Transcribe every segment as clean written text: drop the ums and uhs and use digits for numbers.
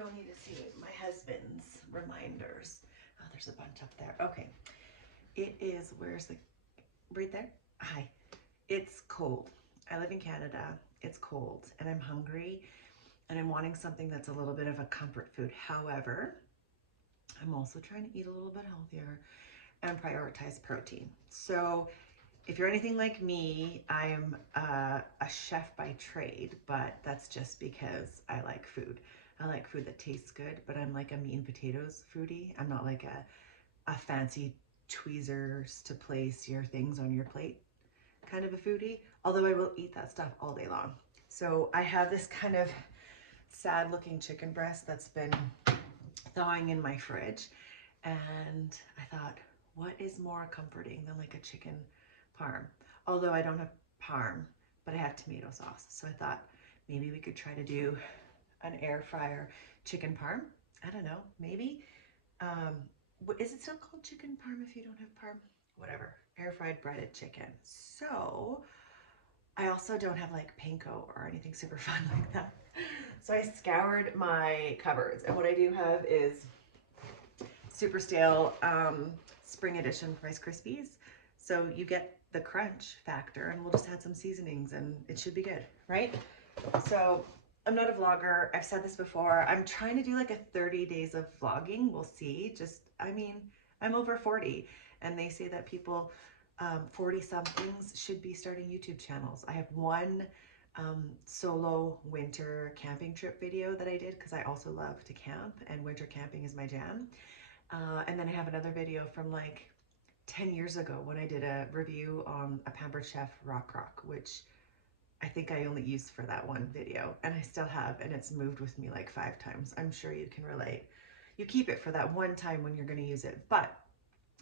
don't need to see my husband's reminders. Oh, there's a bunch up there. Okay. It is, where's the, right there? Hi. It's cold. I live in Canada. It's cold and I'm hungry and I'm wanting something that's a little bit of a comfort food. However, I'm also trying to eat a little bit healthier and prioritize protein. So if you're anything like me, I'm a chef by trade, but that's just because I like food. I like food that tastes good, but I'm like a meat and potatoes foodie. I'm not like a fancy tweezers to place your things on your plate kind of a foodie, although I will eat that stuff all day long. So I have this kind of sad looking chicken breast that's been thawing in my fridge. And I thought, what is more comforting than like a chicken parm? Although I don't have parm, but I have tomato sauce. So I thought maybe we could try to do an air fryer chicken parm. I don't know, maybe. Is it still called chicken parm if you don't have parm? Whatever, air fried breaded chicken. So I also don't have like panko or anything super fun like that. So I scoured my cupboards, and what I do have is super stale spring edition Rice Krispies. So you get the crunch factor, and we'll just add some seasonings and it should be good, right? So I'm not a vlogger. I've said this before. I'm trying to do like a 30 days of vlogging. We'll see. I mean, I'm over 40 and they say that people 40 somethings should be starting YouTube channels. I have one solo winter camping trip video that I did because I also love to camp and winter camping is my jam. And then I have another video from like 10 years ago when I did a review on a Pampered Chef rock crock, which I think I only used for that one video, and I still have, and it's moved with me like 5 times. I'm sure you can relate. You keep it for that one time when you're going to use it, but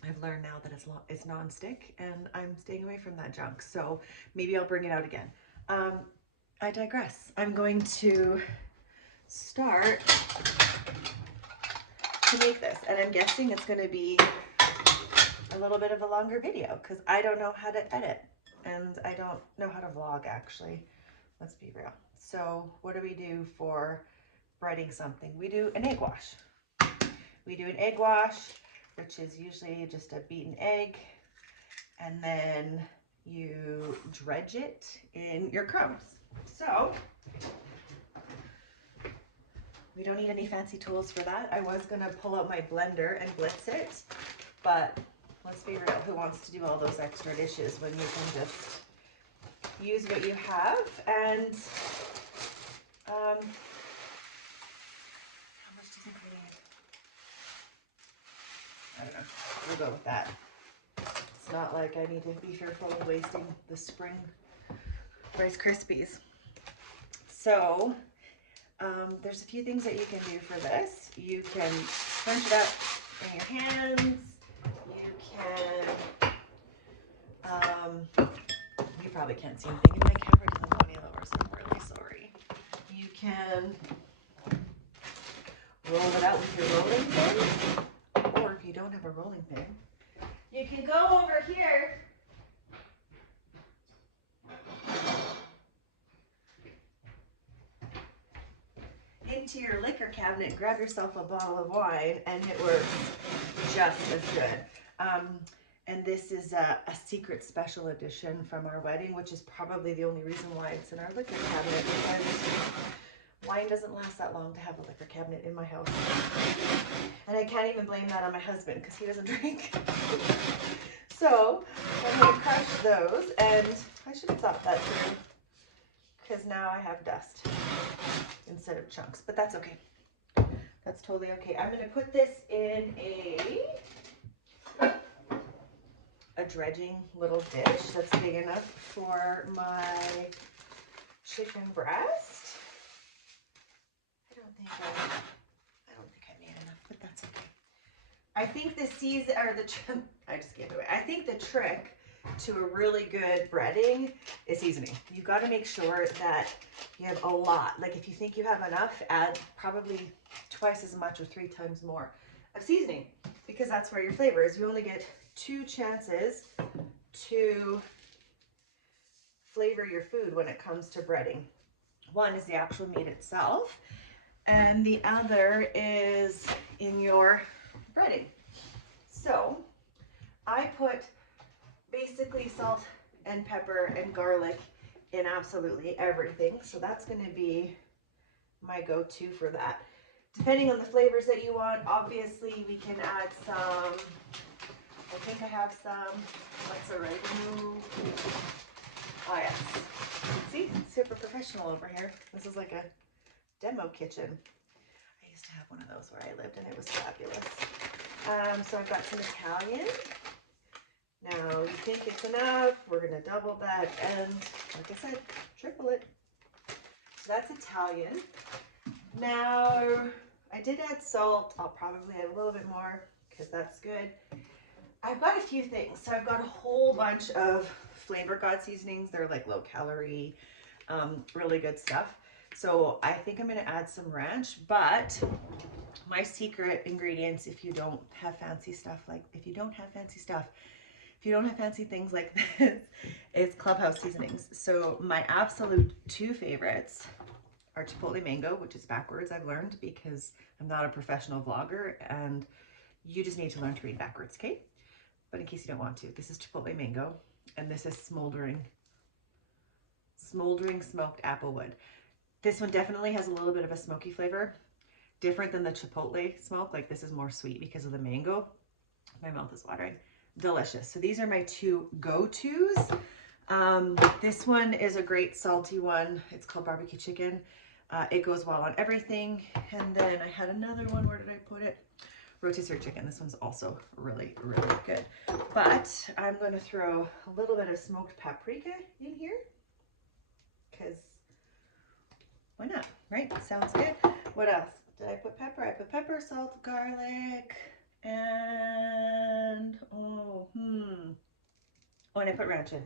I've learned now that it's non-stick and I'm staying away from that junk. So maybe I'll bring it out again. I digress. I'm going to start to make this, and I'm guessing it's going to be a little bit of a longer video because I don't know how to edit and I don't know how to vlog actually. Let's be real. So what do we do for breading something? We do an egg wash. We do an egg wash, which is usually just a beaten egg, and then you dredge it in your crumbs. So we don't need any fancy tools for that. I was gonna pull out my blender and blitz it, but let's be real, who wants to do all those extra dishes when you can just use what you have? And how much do you think we need? I don't know, we'll go with that. It's not like I need to be fearful of wasting the spring Rice Krispies. So there's a few things that you can do for this. You can crunch it up in your hands. You can, you probably can't see anything in my camera because I'm on lower, so I'm really sorry. You can roll it out with your rolling pin, or if you don't have a rolling pin, you can go over here into your liquor cabinet, grab yourself a bottle of wine, and it works just as good. And this is a secret special edition from our wedding, which is probably the only reason why it's in our liquor cabinet, because wine doesn't last that long to have a liquor cabinet in my house. And I can't even blame that on my husband because he doesn't drink. So I'm going to crush those, and I should have thought that through because now I have dust instead of chunks, but that's okay. That's totally okay. I'm going to put this in a dredging little dish that's big enough for my chicken breast. I don't think I made enough, but that's okay. I think the season, or I just gave it away. I think the trick to a really good breading is seasoning. You got to make sure that you have a lot. Like if you think you have enough, add probably twice as much or 3 times more of seasoning, because that's where your flavor is. You only get 2 chances to flavor your food when it comes to breading. One is the actual meat itself, and the other is in your breading. So I put basically salt and pepper and garlic in absolutely everything. So that's going to be my go-to for that. Depending on the flavors that you want, obviously we can add some, I think I have some, what's oregano? Oh yes. See, super professional over here. This is like a demo kitchen. I used to have one of those where I lived and it was fabulous. So I've got some Italian. Now you think it's enough, we're gonna double that and like I said, triple it. So that's Italian. Now I did add salt. I'll probably add a little bit more because that's good. I've got a few things. So I've got a whole bunch of Flavor God seasonings. They're like low calorie, really good stuff. So I think I'm going to add some ranch, but my secret ingredients, if you don't have fancy stuff if you don't have fancy things like this, is Clubhouse seasonings. So my absolute two favorites are Chipotle Mango, which is backwards, I've learned, because I'm not a professional vlogger and you just need to learn to read backwards, okay? But in case you don't want to, this is Chipotle Mango and this is smoldering smoked applewood. This one definitely has a little bit of a smoky flavor, different than the Chipotle smoke. Like this is more sweet because of the mango. My mouth is watering. Delicious. So these are my two go-tos. This one is a great salty one. It's called barbecue chicken. It goes well on everything. And then I had another one. Where did I put it? Rotisserie chicken. This one's also really, really good. But I'm going to throw a little bit of smoked paprika in here because why not, right? Sounds good. What else? Did I put pepper? I put pepper, salt, garlic, and oh, and I put ranch in.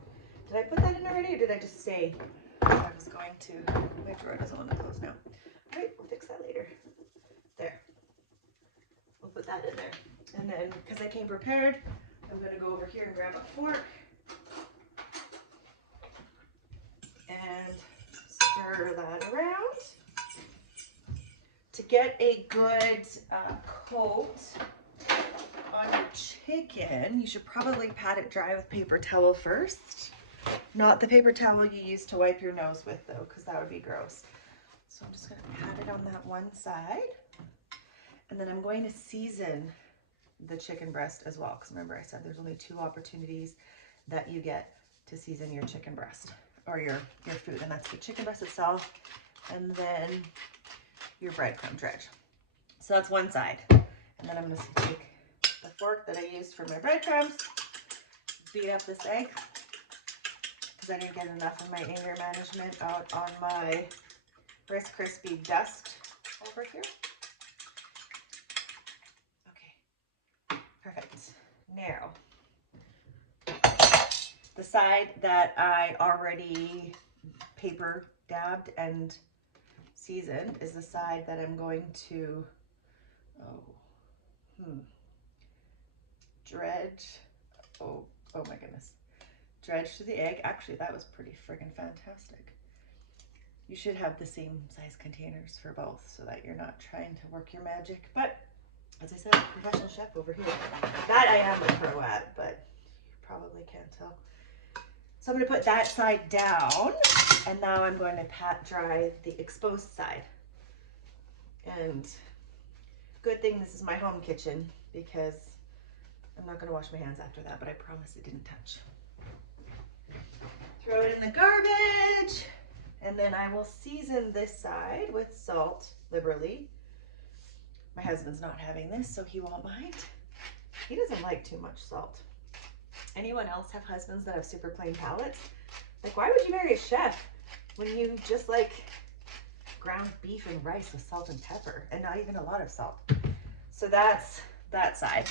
Did I put that in already or did I just say I was going to? My drawer doesn't want to close now. All right, we'll fix that later. There. We'll put that in there. And then, because I came prepared, I'm going to go over here and grab a fork and stir that around. To get a good coat on your chicken, you should probably pat it dry with paper towel first. Not the paper towel you use to wipe your nose with though, because that would be gross. So I'm just going to pat it on that one side. And then I'm going to season the chicken breast as well. Because remember I said there's only 2 opportunities that you get to season your chicken breast or your food. And that's the chicken breast itself and then your breadcrumb dredge. So that's one side. And then I'm going to take the fork that I used for my breadcrumbs, beat up this egg because I didn't get enough of my anger management out on my Rice Krispie dust over here. Okay, perfect. Now, the side that I already paper dabbed and seasoned is the side that I'm going to dredge. Oh my goodness. Dredge to the egg. Actually, that was pretty friggin' fantastic. You should have the same size containers for both so that you're not trying to work your magic. But as I said, I'm a professional chef over here. That I am a pro at, but you probably can't tell. So I'm going to put that side down, and now I'm going to pat dry the exposed side. And good thing this is my home kitchen because I'm not going to wash my hands after that, but I promise it didn't touch. Throw it in the garbage, and then I will season this side with salt liberally. My husband's not having this, so he won't mind. He doesn't like too much salt. Anyone else have husbands that have super plain palates? Like, why would you marry a chef when you just like ground beef and rice with salt and pepper and not even a lot of salt? So that's that side.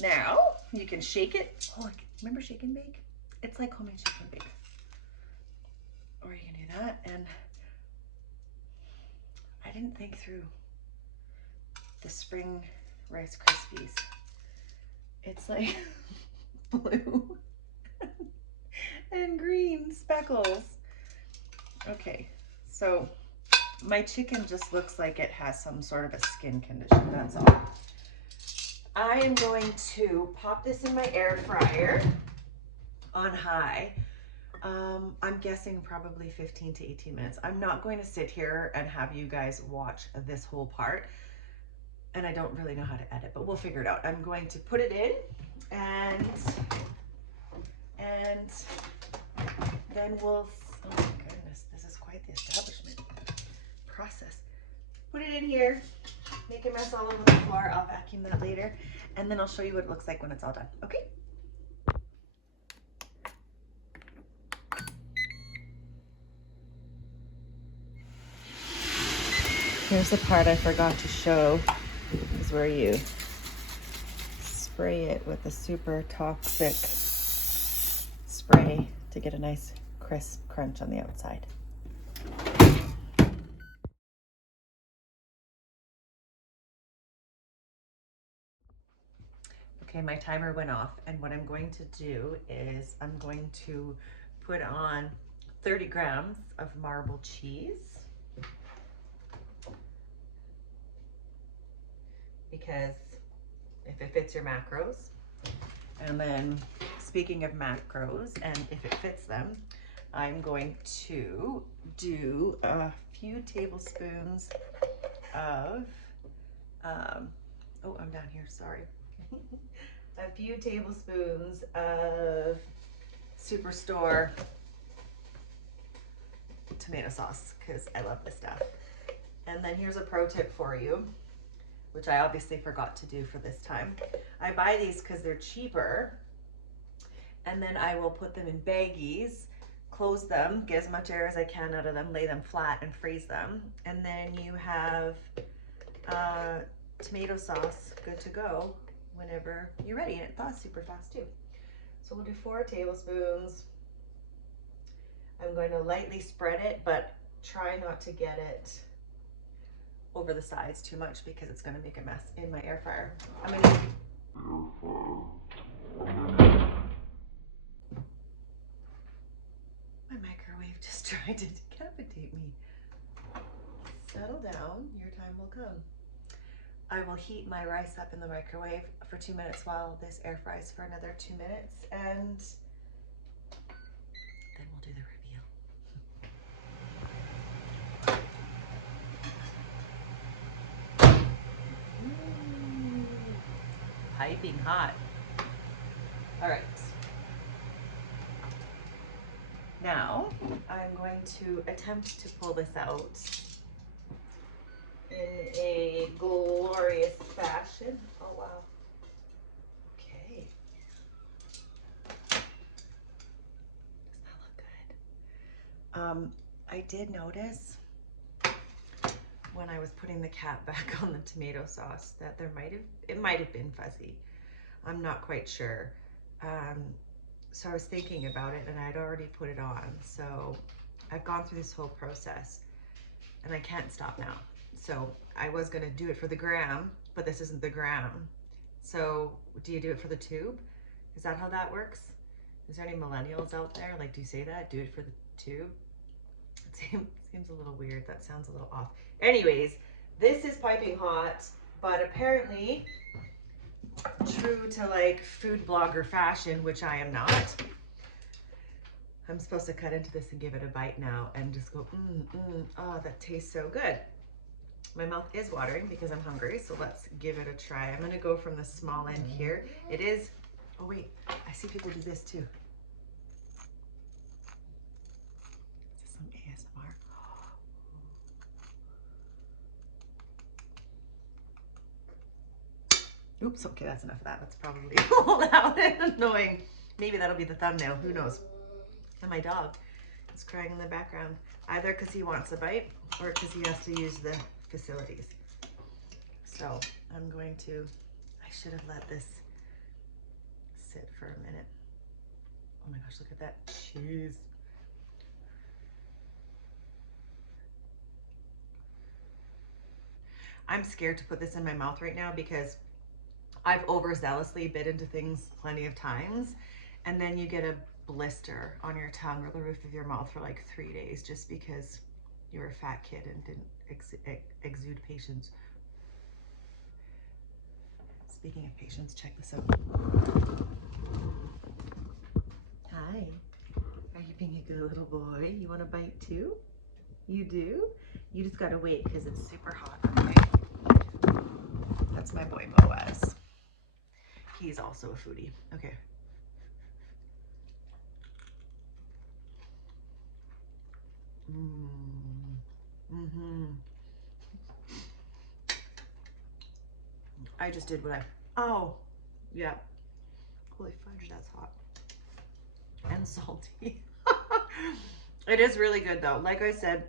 Now you can shake it. Oh, remember shake and bake? It's like homemade shake and bake. Or you can do that. And I didn't think through the spring Rice Krispies. It's like blue and green speckles. Okay, so My chicken just looks like it has some sort of a skin condition, that's all. I am going to pop this in my air fryer on high. I'm guessing probably 15 to 18 minutes. I'm not going to sit here and have you guys watch this whole part. And I don't really know how to edit, but we'll figure it out. I'm going to put it in and then we'll, oh my goodness, this is quite the establishment process. Put it in here, make a mess all over the floor. I'll vacuum that later. And then I'll show you what it looks like when it's all done, okay? Here's the part I forgot to show, is where you spray it with a super toxic spray to get a nice crisp crunch on the outside. Okay, my timer went off, and what I'm going to do is I'm going to put on 30 grams of marble cheese, because if it fits your macros. And then speaking of macros, and if it fits them, I'm going to do a few tablespoons of, oh, I'm down here, sorry. A few tablespoons of Superstore tomato sauce, because I love this stuff. And then here's a pro tip for you, which I obviously forgot to do for this time. I buy these because they're cheaper, and then I will put them in baggies, close them, get as much air as I can out of them, lay them flat and freeze them. And then you have tomato sauce good to go whenever you're ready, and it thaws super fast too. So we'll do 4 tablespoons. I'm going to lightly spread it, but try not to get it over the sides too much because it's going to make a mess in my air fryer. I'm going to my microwave just tried to decapitate me. Settle down, your time will come. I will heat my rice up in the microwave for 2 minutes while this air fries for another 2 minutes, and then we'll do the reveal. Piping hot. All right. Now, I'm going to attempt to pull this out in a glorious fashion. Oh, wow. Okay. Does that look good? I did notice when I was putting the cap back on the tomato sauce that it might have been fuzzy. I'm not quite sure. So I was thinking about it, and I'd already put it on. So I've gone through this whole process and I can't stop now. So I was gonna do it for the gram, but this isn't the gram. So do you do it for the tube? Is that how that works? Is there any millennials out there? Like, do you say that? Do it for the tube? It seems a little weird. That sounds a little off. Anyways, this is piping hot, but apparently, true to like food blogger fashion, which I am not, I'm supposed to cut into this and give it a bite now and just go, oh, that tastes so good. My mouth is watering because I'm hungry, so let's give it a try. I'm gonna go from the small end here. It is, oh wait, I see people do this too. Is this some ASMR? Oops, okay, that's enough of that. That's probably loud and annoying. Maybe that'll be the thumbnail, who knows? And my dog is crying in the background, either because he wants a bite or because he has to use the facilities. So I'm going to, I should have let this sit for a minute. Oh my gosh, look at that cheese. I'm scared to put this in my mouth right now because I've overzealously bit into things plenty of times, and then you get a blister on your tongue or the roof of your mouth for like 3 days just because you were a fat kid and didn't exude patience. Speaking of patience, check this out. Hi. Are you being a good little boy? You want a bite too? You do? You just gotta wait because it's super hot. Okay. That's my boy Boaz. He's also a foodie. Okay. Mm-hmm. I just did what I, oh, yeah. Holy fudge, that's hot. And salty. It is really good though. Like I said,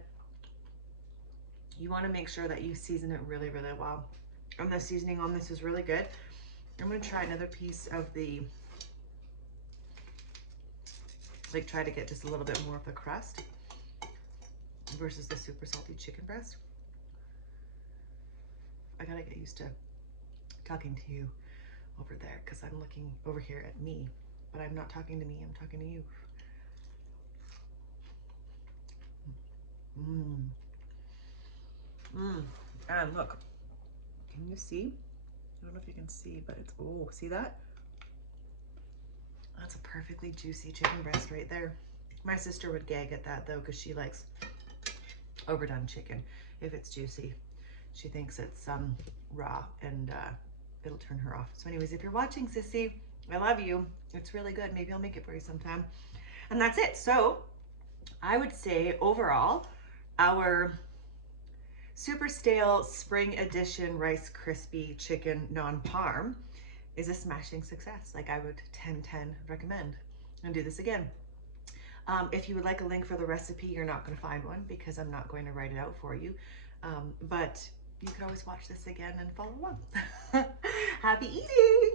you want to make sure that you season it really, really well. And the seasoning on this is really good. I'm going to try another piece of the, like try to get just a little bit more of the crust versus the super salty chicken breast. I gotta get used to talking to you over there because I'm looking over here at me, but I'm not talking to me, I'm talking to you. And look, can you see? I don't know if you can see, but it's, oh, see that? That's a perfectly juicy chicken breast right there. My sister would gag at that though because she likes overdone chicken if it's juicy. She thinks it's raw and it'll turn her off. So anyways, if you're watching, Sissy, I love you. It's really good. Maybe I'll make it for you sometime. And that's it. So I would say overall, our super stale spring edition Rice Crispy chicken non-parm is a smashing success. Like I would 10/10 recommend and do this again. If you would like a link for the recipe, you're not going to find one because I'm not going to write it out for you. But you can always watch this again and follow along. Happy eating!